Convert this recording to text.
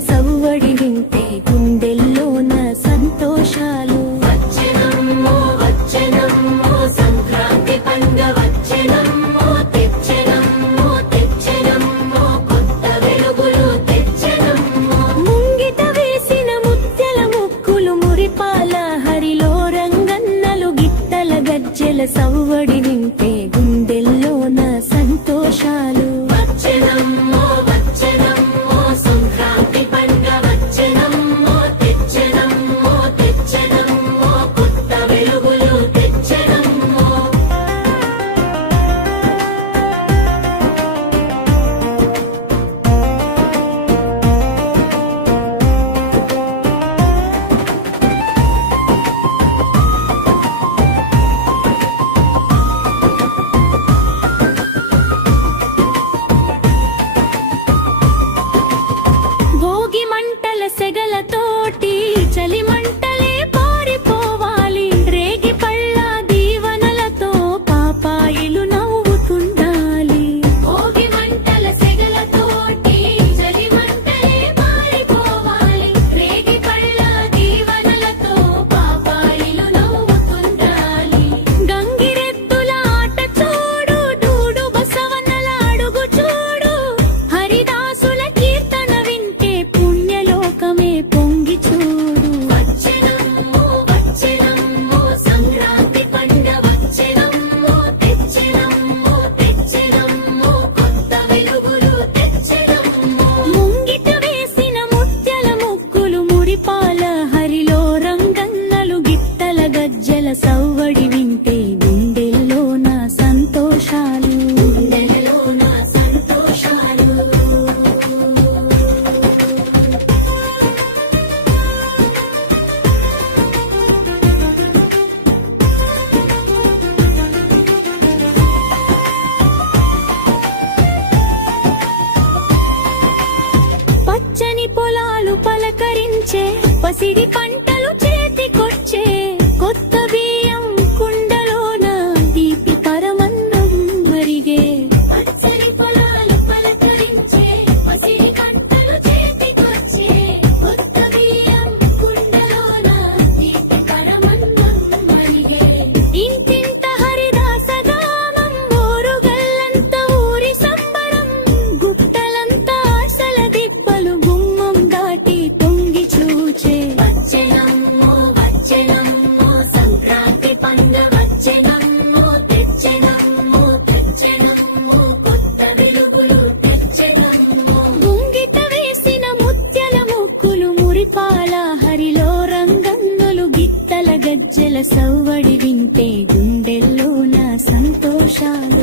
సవ్వడి వింటే గుండెల్లోన సంతోషాలు. వచ్చెనమ్మో వచ్చెనమ్మో సంక్రాంతి పండుగ వచ్చెనమ్మో తెచ్చెనమ్మో తెచ్చెనమ్మో కొత్త వెలుగులు తెచ్చెనమ్మో. ముంగిట వేసిన ముత్యాల ముక్కులు మురిపాల హరిలో రంగన్నలు గిత్తల గజ్జెల సవ్వడి వింటే గుండెల్లోన సంతోషాలు. వచ్చెనమ్మో వచ్చెనమ్మో సంక్రాంతి పండుగ వచ్చెనమ్మో తెచ్చెనమ్మో తెచ్చెనమ్మో కొత్త వెలుగులు తెచ్చెనమ్మో. భోగి మంటల సెగలతోటి చలి మంటలే పారిపోవాలి. రేగి పళ్ళ దీవనలతో పాపాయిలు నవ్వుతుండాలి. భోగి మంటల సెగలతోటి చలి మంటలే పారిపోవాలి. రేగి పళ్ళ దీవెనలతో పాపాయిలు నవ్వుతుండాలి. గంగిరెద్దుల ఆట చూడు, డూడు బసవన్నల అడుగు చూడు, హరిదాసుల కీర్తన వింటే పుణ్యలోకమే పొంగి చూడు. వచ్చెనమ్మో వచ్చెనమ్మో సంక్రాంతి పండుగ వచ్చెనమ్మో తెచ్చెనమ్మో తెచ్చెనమ్మో కొత్త వెలుగులు తెచ్చెనమ్మో. ముంగిట వేసిన ముత్యాల ముక్కులు మురిపాల హరిలో రంగన్నలు గిత్తల గజ్జెల సవ్వడి వింటే గుండెల్లోన సంతోషాలు. గుండెలలోన సంతోషాలు. పచ్చని పొలాలు పలకరించే, పసిడి పంటలు చేతికొచ్చే, కొత్త బియ్యం కుండలోన తీపి పరమన్నం మరిగే. పచ్చని పొలాలు పలకరించే, పసిడి పంటలు చేతికొచ్చే, కొత్త బియ్యం కుండలోన తీపి పరమన్నం మరిగే. ఇంటింట హరిదాస గానం, ఊరుగల్లంత ఊరి సంబరం, గుట్టలంత ఆశల దిబ్బలు గుమ్మం దాటి తొంగి చూచే. వచ్చెనమ్మో వచ్చెనమ్మో సంక్రాంతి పండుగ వచ్చెనమ్మో తెచ్చెనమ్మో తెచ్చెనమ్మో కొత్త వెలుగులు తెచ్చెనమ్మో. ముంగిట వేసిన ముత్యాల ముక్కులు మురిపాల హరిలో రంగన్నులు గిత్తల గజ్జెల సవ్వడి వింటే గుండెల్లోన సంతోషాలు.